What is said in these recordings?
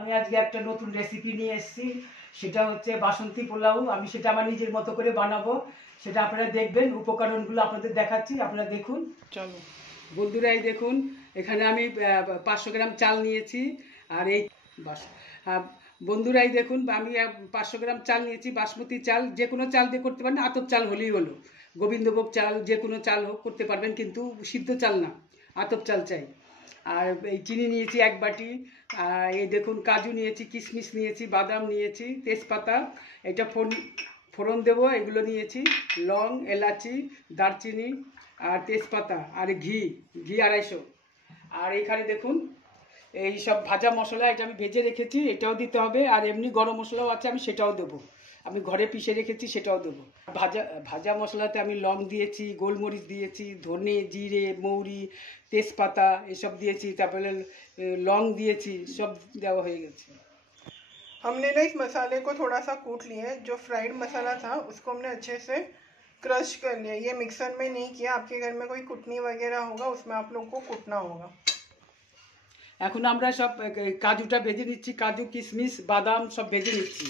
আমি আজকে একটা নতুন রেসিপি নিয়ে এসেছি, সেটা হচ্ছে বাসন্তী পোলাও। আমি সেটা আমার নিজের মতো করে বানাবো, সেটা আপনারা দেখবেন। উপকরণগুলো আপনাদের দেখাচ্ছি, আপনারা দেখুন। চলো বন্ধুরা, এই দেখুন, এখানে আমি 500 গ্রাম চাল নিয়েছি। আর এই বাস বন্ধুরা, এই দেখুন, আমি 500 গ্রাম চাল নিয়েছি, বাসমতি চাল। যে কোনো চাল দিয়ে করতে পারেন, আতপ চাল হলেই হলো, গোবিন্দভোগ চাল, যে কোনো চাল হোক করতে পারবেন, কিন্তু সিদ্ধ চাল না, আতপ চাল চাই। আর এই চিনি নিয়েছি 1 বাটি। আর এই দেখুন, কাজু নিয়েছি, কিশমিশ নিয়েছি, বাদাম নিয়েছি, তেজপাতা, এটা ফোড়ন দেবো, এগুলো নিয়েছি, লং, এলাচি, দারচিনি আর তেজপাতা, আর ঘি 250। আর এখানে দেখুন এই সব ভাজা মশলা, এটা আমি ভেজে রেখেছি, এটাও দিতে হবে। আর এমনি গরম মশলাও আছে, আমি সেটাও দেবো, আমি ঘরে পিষে রেখেছি, সেটাও দেবো। ভাজা ভাজা মশলাতে আমি লং দিয়েছি, গোলমরিচ দিয়েছি, ধনে, জিরে, মৌরি, তেজপাতা এসব দিয়েছি, তারপরে লং দিয়েছি, সব দেওয়া হয়ে গেছে। हमने ना इस मसाले को थोड़ा सा कूट लिया है। जो फ्राइड मसाला था उसको हमने अच्छे से क्रश कर लिया। ये मिक्सर में नहीं किया, आपके घर में कोई कुटनी वगैरह होगा उसमें आप लोग को कुटना होगा। এখন আমরা সব কাজুটা ভেজে নিচ্ছি, কাজু, কিশমিশ, বাদাম সব ভেজে নিচ্ছি।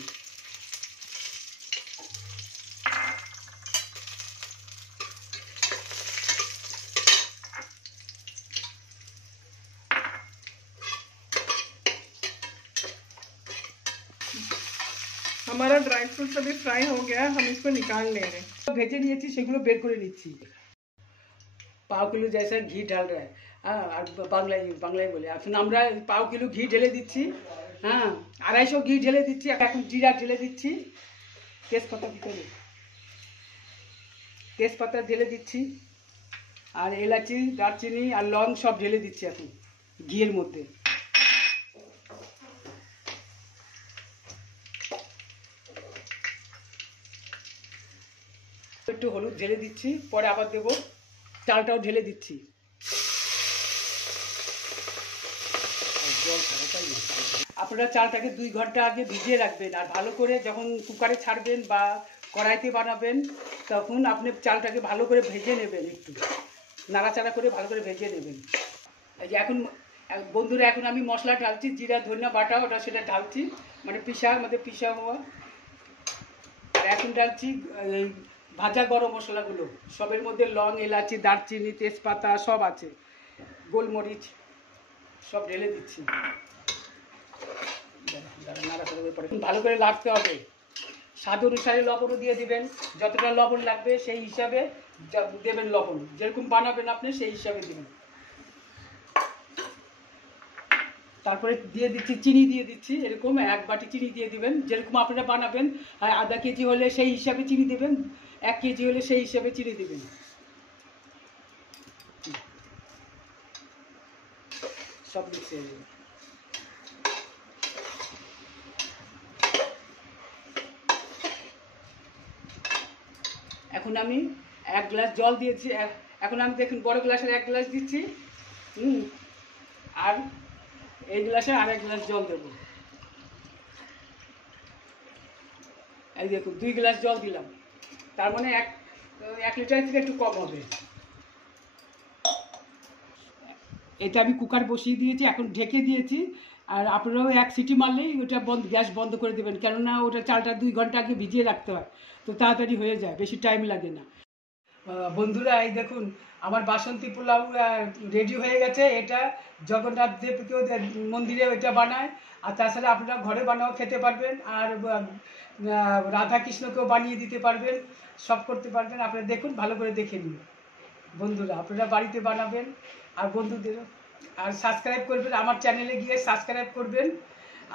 हमारा ड्राई फ्रूट्स अभी फ्राई हो गया, हम इसको निकाल ले रहे हैं। ভেজে নিয়েছি, সেগুলো বের করে নিচ্ছি। पाव किलो जैसा घी डाल रहा है, हाँ, বাংলায় বলে। এখন আমরা पाव किलो ঘি ঢেলে দিচ্ছি, হ্যাঁ, 250 ঘি ঢেলে দিচ্ছি। এখন জিরা ঢেলে দিচ্ছি, তেজপাতা ঢেলে দিচ্ছি, আর এলাচি, দারচিনি আর লং সব ঢেলে দিচ্ছি এখন ঘিয়ের মধ্যে। একটু হলুদ ঢেলে দিচ্ছি, পরে আবার দেবো। চালটাও ঢেলে দিচ্ছি। আপনারা চালটাকে 2 ঘন্টা আগে ভিজিয়ে রাখবেন। আর ভালো করে যখন কুকারে ছাড়বেন বা কড়াইতে বানাবেন, তখন আপনি চালটাকে ভালো করে ভেজে নেবেন, একটু নাড়াচাড়া করে ভালো করে ভেজে নেবেন। এই যে এখন বন্ধুরা, এখন আমি মশলা ঢালছি, জিরা, ধনিয়া বাটা, ওটা সেটা ঢালছি, মানে পিসা হওয়া। আর এখন ঢালছি ভাজা গরম মশলাগুলো, সবের মধ্যে লং, এলাচি, দারচিনি, তেজপাতা সব আছে, গোলমরিচ সব ঢেলে দিচ্ছি। ভালো করে নাড়তে হবে। স্বাদ অনুসারে লবণও দিয়ে দিবেন, যতটা লবণ লাগবে সেই হিসাবে দেবেন লবণ, যেরকম বানাবেন আপনি সেই হিসাবে দেবেন। তারপরে দিয়ে দিচ্ছি চিনি, দিয়ে দিচ্ছি এরকম 1 বাটি চিনি দিয়ে দিবেন, যেরকম আপনারা বানাবেন। আর আধা কেজি হলে সেই হিসাবে চিনি দেবেন, 1 কেজি হলে সেই হিসাবে চিনি দেবেন। সব মিশিয়ে দেবেন। এখন আমি 1 গ্লাস জল দিয়েছি। এখন আমি দেখুন বড় গ্লাসের 1 গ্লাস দিচ্ছি, আর এই গ্লাসে আর 1 গ্লাস জল দেবো। এই দেখুন 2 গ্লাস জল দিলাম, তার মানে 1 লিটার থেকে একটু কম হবে। এটা আমি কুকার বসিয়ে দিয়েছি, এখন ঢেকে দিয়েছি। আর আপনারাও 1 সিটি মারলেই ওটা গ্যাস বন্ধ করে দেবেন, কেননা ওটা চালটা 2 ঘন্টা আগে ভিজিয়ে রাখতে হয়, তো তাড়াতাড়ি হয়ে যায়, বেশি টাইম লাগে না। বন্ধুরা, এই দেখুন আমার বাসন্তী পোলাও রেডি হয়ে গেছে। এটা জগন্নাথ দেবকেও মন্দিরে ওইটা বানায়, আর তাছাড়া আপনারা ঘরে বানাও খেতে পারবেন, আর রাধা কৃষ্ণকেও বানিয়ে দিতে পারবেন, সব করতে পারবেন। আপনারা দেখুন, ভালো করে দেখে নিন বন্ধুরা, আপনারা বাড়িতে বানাবেন। আর বন্ধুদেরও, আর সাবস্ক্রাইব করবেন, আমার চ্যানেলে গিয়ে সাবস্ক্রাইব করবেন।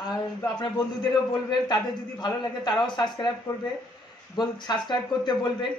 আর আপনার বন্ধুদেরও বলবেন, তাদের যদি ভালো লাগে তারাও সাবস্ক্রাইব করবে, সাবস্ক্রাইব করতে বলবেন।